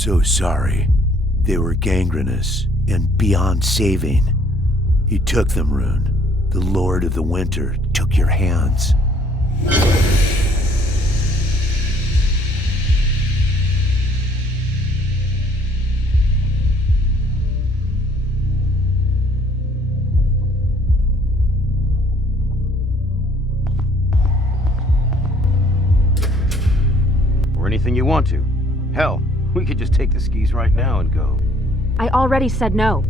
so sorry. They were gangrenous and beyond saving. You took them, Rune. The Lord of the Winter took your hands. Or anything you want to. Hell, we could just take the skis right now and go. I already said no.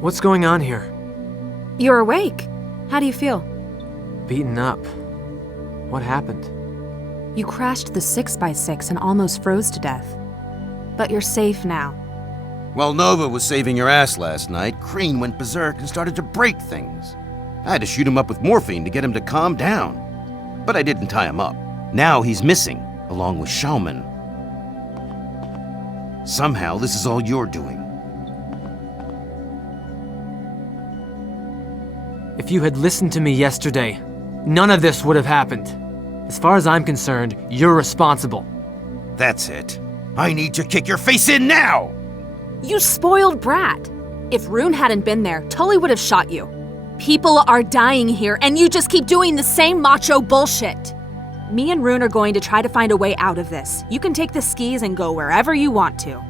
What's going on here? You're awake. How do you feel? Beaten up. What happened? You crashed the 6x6 and almost froze to death. But you're safe now. While Nova was saving your ass last night, Crean went berserk and started to break things. I had to shoot him up with morphine to get him to calm down. But I didn't tie him up. Now he's missing, along with Schaumann. Somehow this is all you're doing. If you had listened to me yesterday, none of this would have happened. As far as I'm concerned, you're responsible. That's it. I need to kick your face in now! You spoiled brat. If Rune hadn't been there, Tully would have shot you. People are dying here, and you just keep doing the same macho bullshit. Me and Rune are going to try to find a way out of this. You can take the skis and go wherever you want to.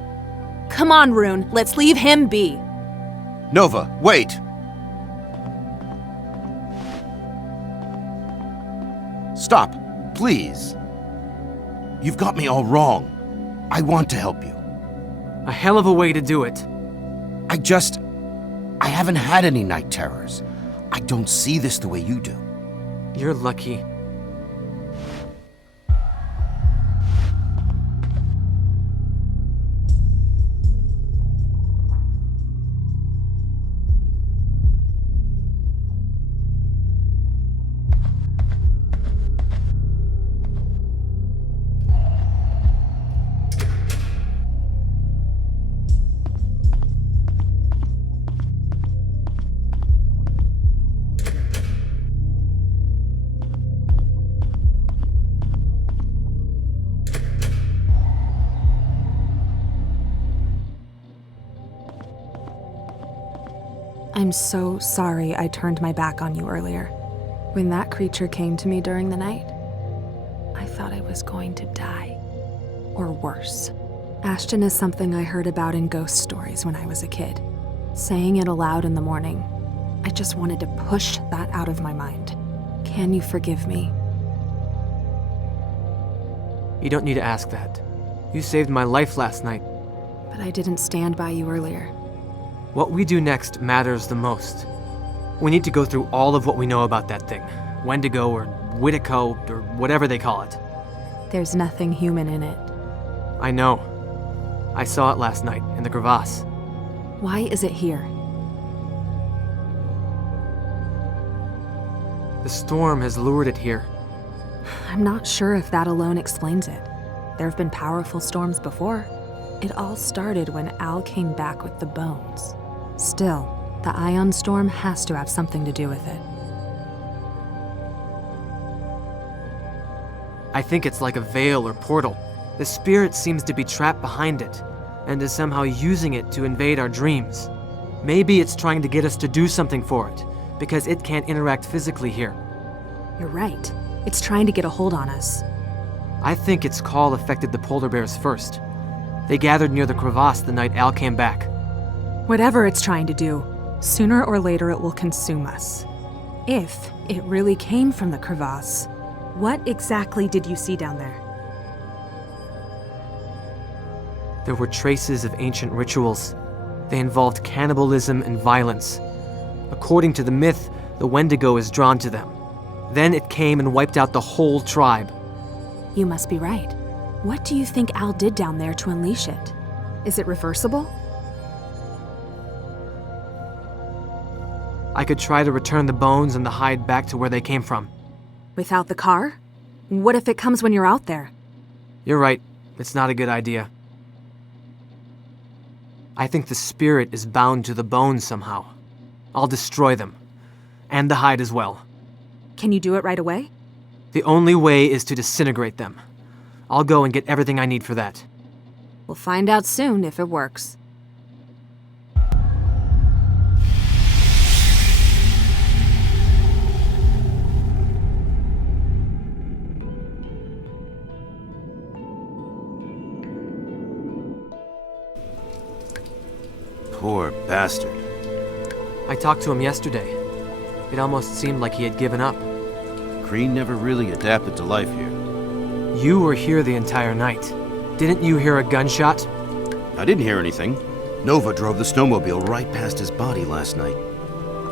Come on, Rune, let's leave him be. Nova, wait! Stop, please. You've got me all wrong. I want to help you. A hell of a way to do it. I haven't had any night terrors. I don't see this the way you do. You're lucky. I'm so sorry I turned my back on you earlier. When that creature came to me during the night, I thought I was going to die. Or worse. Ashton is something I heard about in ghost stories when I was a kid. Saying it aloud in the morning, I just wanted to push that out of my mind. Can you forgive me? You don't need to ask that. You saved my life last night. But I didn't stand by you earlier. What we do next matters the most. We need to go through all of what we know about that thing. Wendigo or Whitico or whatever they call it. There's nothing human in it. I know. I saw it last night in the crevasse. Why is it here? The storm has lured it here. I'm not sure if that alone explains it. There have been powerful storms before. It all started when Al came back with the bones. Still, the ion storm has to have something to do with it. I think it's like a veil or portal. The spirit seems to be trapped behind it, and is somehow using it to invade our dreams. Maybe it's trying to get us to do something for it, because it can't interact physically here. You're right. It's trying to get a hold on us. I think its call affected the polar bears first. They gathered near the crevasse the night Al came back. Whatever it's trying to do, sooner or later it will consume us. If it really came from the crevasse, what exactly did you see down there? There were traces of ancient rituals. They involved cannibalism and violence. According to the myth, the Wendigo is drawn to them. Then it came and wiped out the whole tribe. You must be right. What do you think Al did down there to unleash it? Is it reversible? I could try to return the bones and the hide back to where they came from. Without the car? What if it comes when you're out there? You're right. It's not a good idea. I think the spirit is bound to the bones somehow. I'll destroy them. And the hide as well. Can you do it right away? The only way is to disintegrate them. I'll go and get everything I need for that. We'll find out soon if it works. Poor bastard. I talked to him yesterday. It almost seemed like he had given up. Crean never really adapted to life here. You were here the entire night. Didn't you hear a gunshot? I didn't hear anything. Nova drove the snowmobile right past his body last night.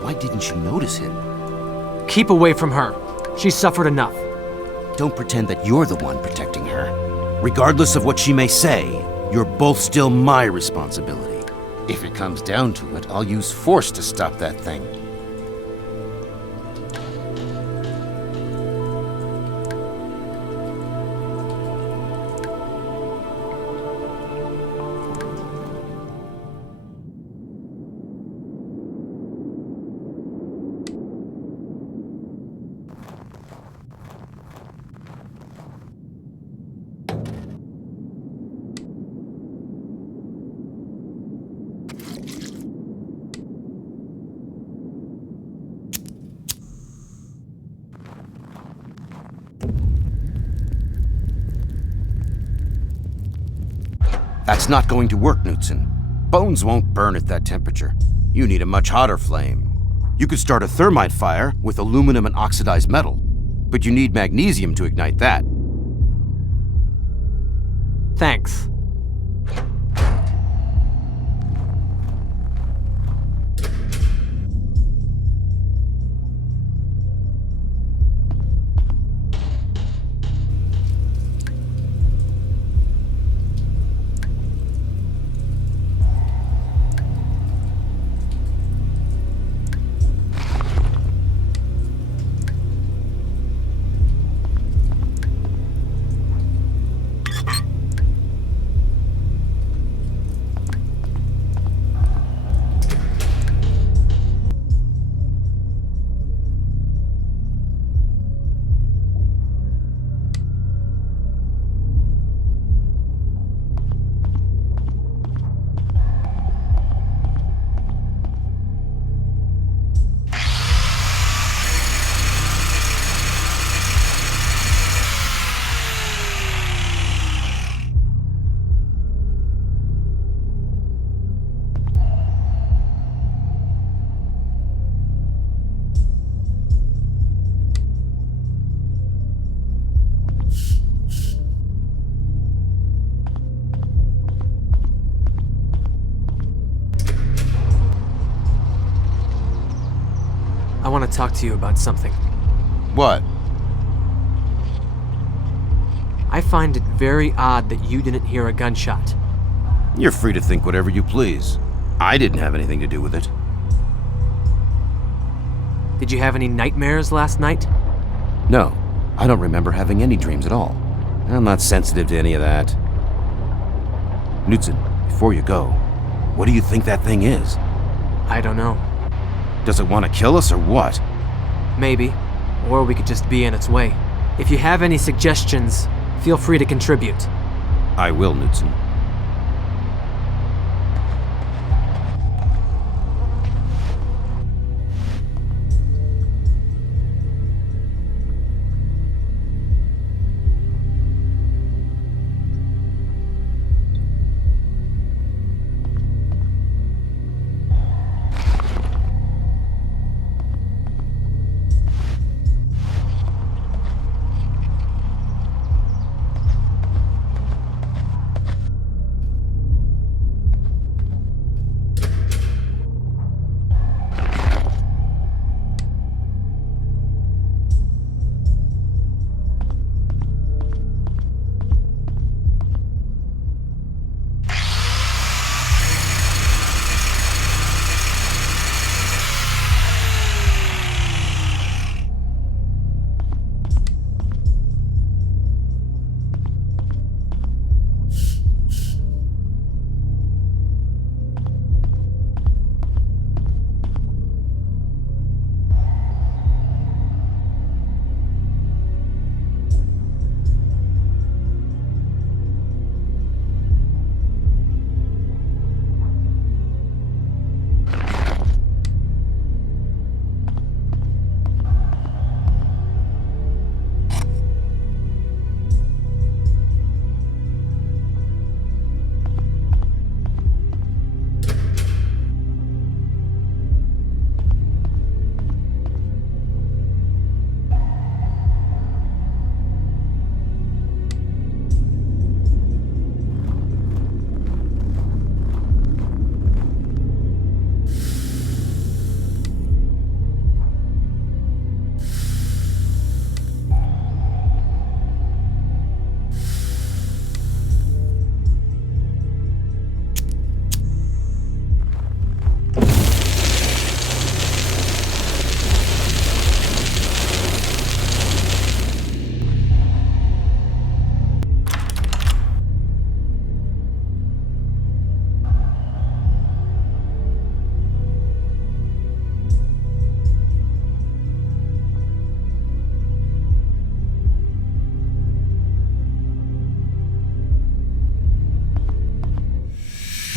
Why didn't you notice him? Keep away from her. She suffered enough. Don't pretend that you're the one protecting her. Regardless of what she may say, you're both still my responsibility. If it comes down to it, I'll use force to stop that thing. That's not going to work, Knudsen. Bones won't burn at that temperature. You need a much hotter flame. You could start a thermite fire with aluminum and oxidized metal, but you need magnesium to ignite that. Thanks. I want to talk to you about something. What? I find it very odd that you didn't hear a gunshot. You're free to think whatever you please. I didn't have anything to do with it. Did you have any nightmares last night? No, I don't remember having any dreams at all. I'm not sensitive to any of that. Knudsen, before you go, what do you think that thing is? I don't know. Does it want to kill us or what? Maybe. Or we could just be in its way. If you have any suggestions, feel free to contribute. I will, Knudsen.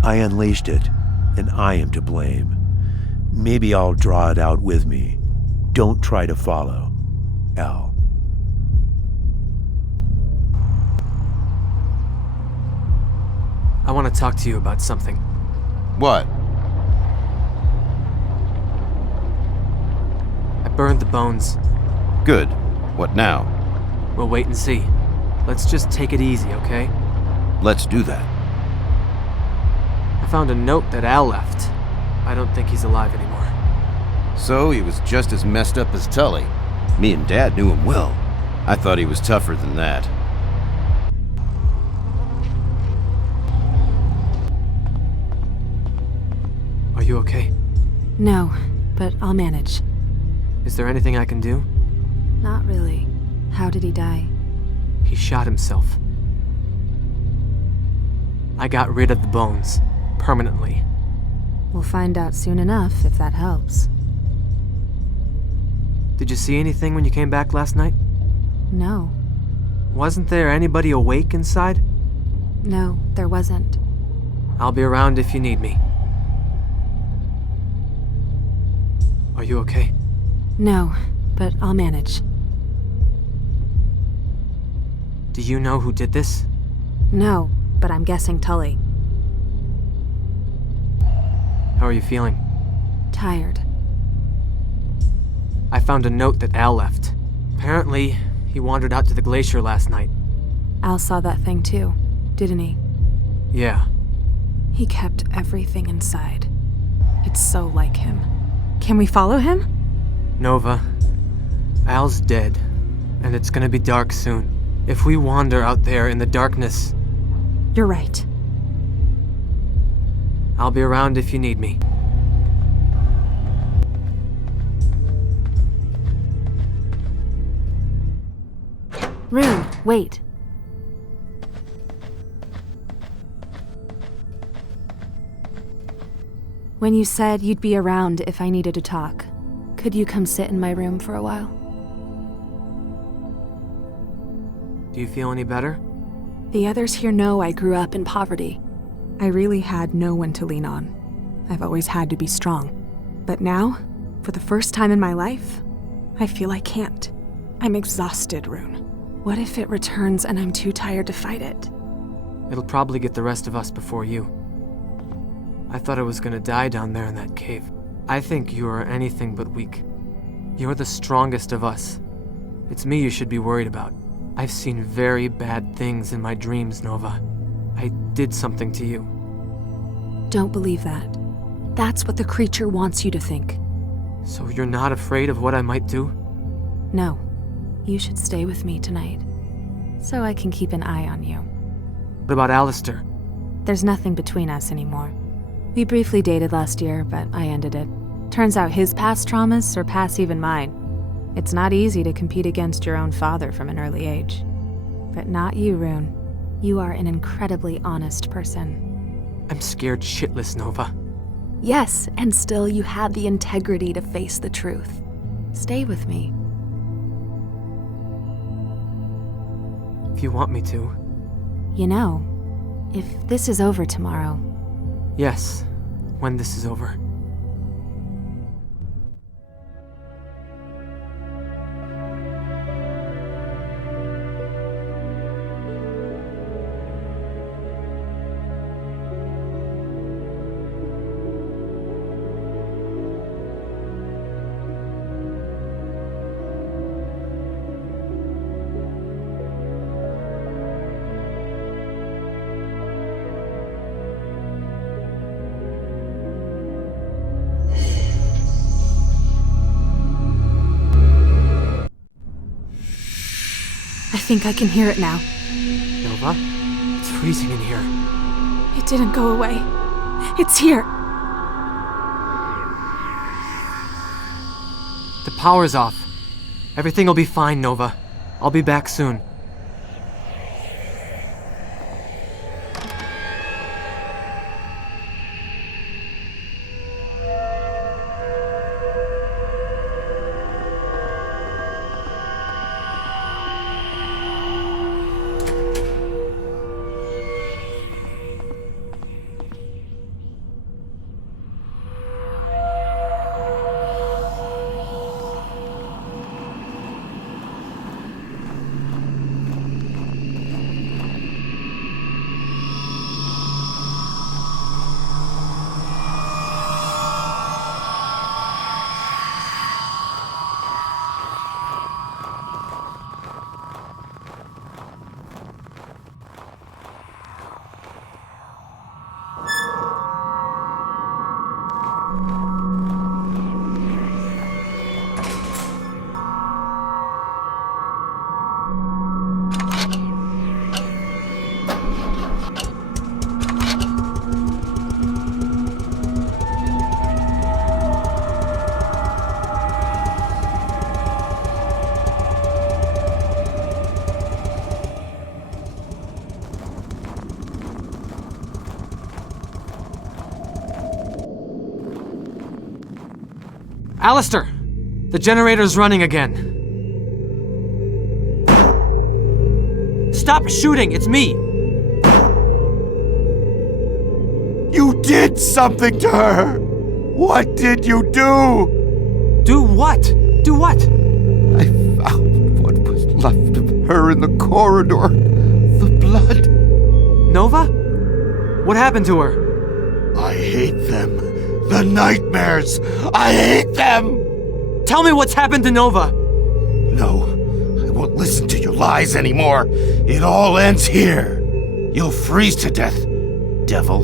I unleashed it, and I am to blame. Maybe I'll draw it out with me. Don't try to follow. Al. I want to talk to you about something. What? I burned the bones. Good. What now? We'll wait and see. Let's just take it easy, okay? Let's do that. I found a note that Al left. I don't think he's alive anymore. So he was just as messed up as Tully. Me and Dad knew him well. I thought he was tougher than that. Are you okay? No, but I'll manage. Is there anything I can do? Not really. How did he die? He shot himself. I got rid of the bones. Permanently. We'll find out soon enough if that helps. Did you see anything when you came back last night? No. Wasn't there anybody awake inside? No, there wasn't. I'll be around if you need me. Are you okay? No, but I'll manage. Do you know who did this? No, but I'm guessing Tully. How are you feeling? Tired. I found a note that Al left. Apparently, he wandered out to the glacier last night. Al saw that thing too, didn't he? Yeah. He kept everything inside. It's so like him. Can we follow him? Nova, Al's dead, and it's gonna be dark soon. If we wander out there in the darkness... You're right. I'll be around if you need me. Rune, wait. When you said you'd be around if I needed to talk, could you come sit in my room for a while? Do you feel any better? The others here know I grew up in poverty. I really had no one to lean on. I've always had to be strong. But now, for the first time in my life, I feel I can't. I'm exhausted, Rune. What if it returns and I'm too tired to fight it? It'll probably get the rest of us before you. I thought I was gonna die down there in that cave. I think you are anything but weak. You're the strongest of us. It's me you should be worried about. I've seen very bad things in my dreams, Nova. I did something to you. Don't believe that. That's what the creature wants you to think. So you're not afraid of what I might do? No. You should stay with me tonight, so I can keep an eye on you. What about Alistair? There's nothing between us anymore. We briefly dated last year, but I ended it. Turns out his past traumas surpass even mine. It's not easy to compete against your own father from an early age. But not you, Rune. You are an incredibly honest person. I'm scared shitless, Nova. Yes, and still you had the integrity to face the truth. Stay with me. If you want me to. You know, if this is over tomorrow... Yes, when this is over. I think I can hear it now. Nova? It's freezing in here. It didn't go away. It's here. The power's off. Everything will be fine, Nova. I'll be back soon. Alistair! The generator's running again. Stop shooting! It's me! You did something to her! What did you do? Do what? Do what? I found what was left of her in the corridor. The blood. Nova? What happened to her? I hate them. The nightmares. I hate them! Tell me what's happened to Nova! No, I won't listen to your lies anymore. It all ends here. You'll freeze to death, devil.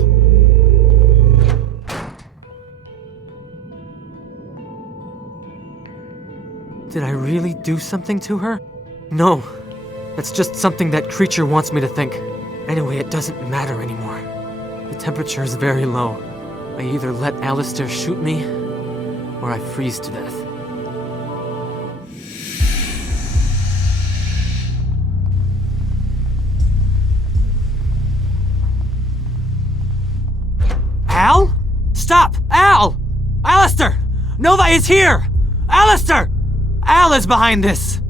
Did I really do something to her? No. That's just something that creature wants me to think. Anyway, it doesn't matter anymore. The temperature is very low. I either let Alistair shoot me, or I freeze to death. Al? Stop! Al! Alistair! Nova is here! Alistair! Al is behind this!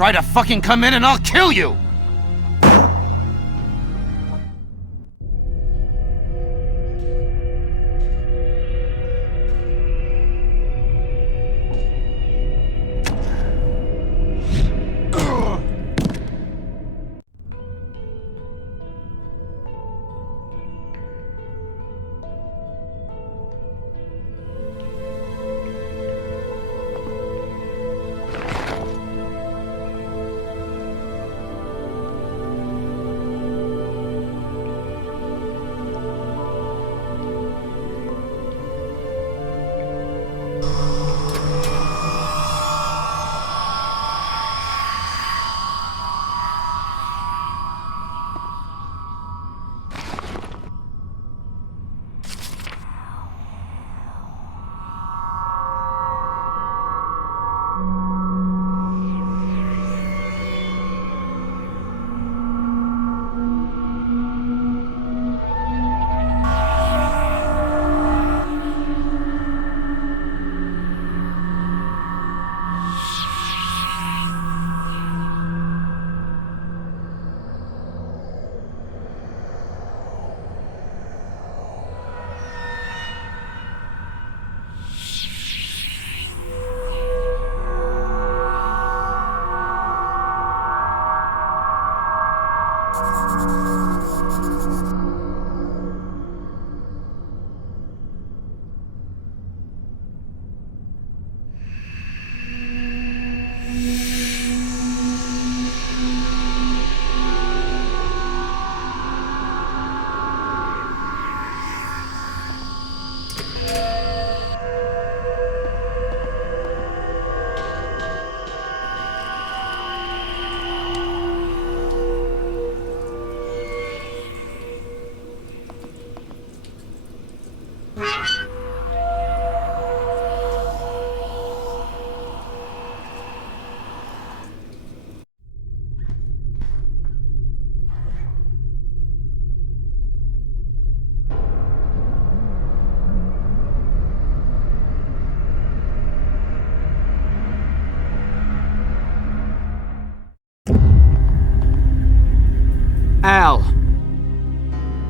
Try to fucking come in and I'll kill you!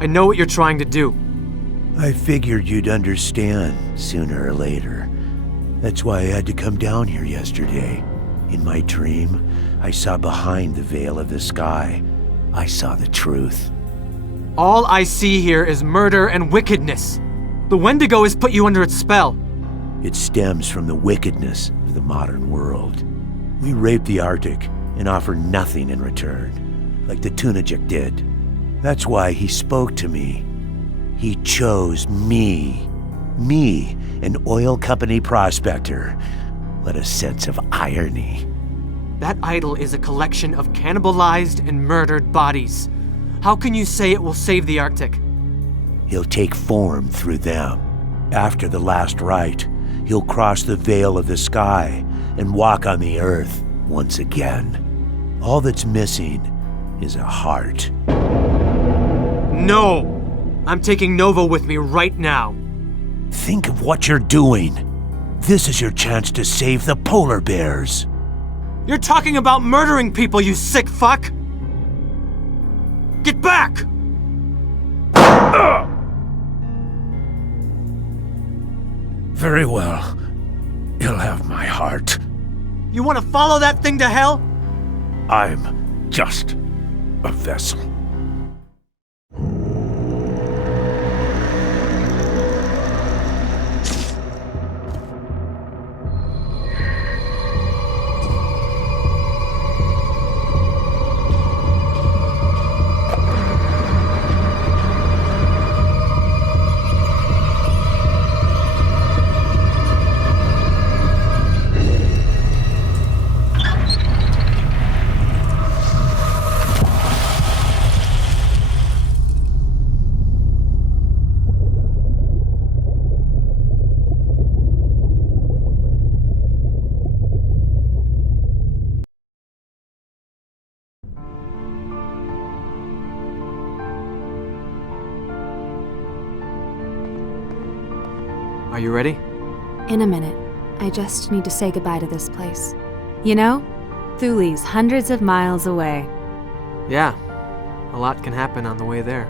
I know what you're trying to do. I figured you'd understand sooner or later. That's why I had to come down here yesterday. In my dream, I saw behind the veil of the sky. I saw the truth. All I see here is murder and wickedness. The Wendigo has put you under its spell. It stems from the wickedness of the modern world. We rape the Arctic and offer nothing in return, like the Tunajik did. That's why he spoke to me. He chose me. Me, an oil company prospector. What a sense of irony. That idol is a collection of cannibalized and murdered bodies. How can you say it will save the Arctic? He'll take form through them. After the last rite, he'll cross the veil of the sky and walk on the earth once again. All that's missing is a heart. No! I'm taking Nova with me right now. Think of what you're doing. This is your chance to save the polar bears. You're talking about murdering people, you sick fuck! Get back! Very well. You'll have my heart. You want to follow that thing to hell? I'm just a vessel. Are you ready? In a minute. I just need to say goodbye to this place. You know, Thule's hundreds of miles away. Yeah, a lot can happen on the way there.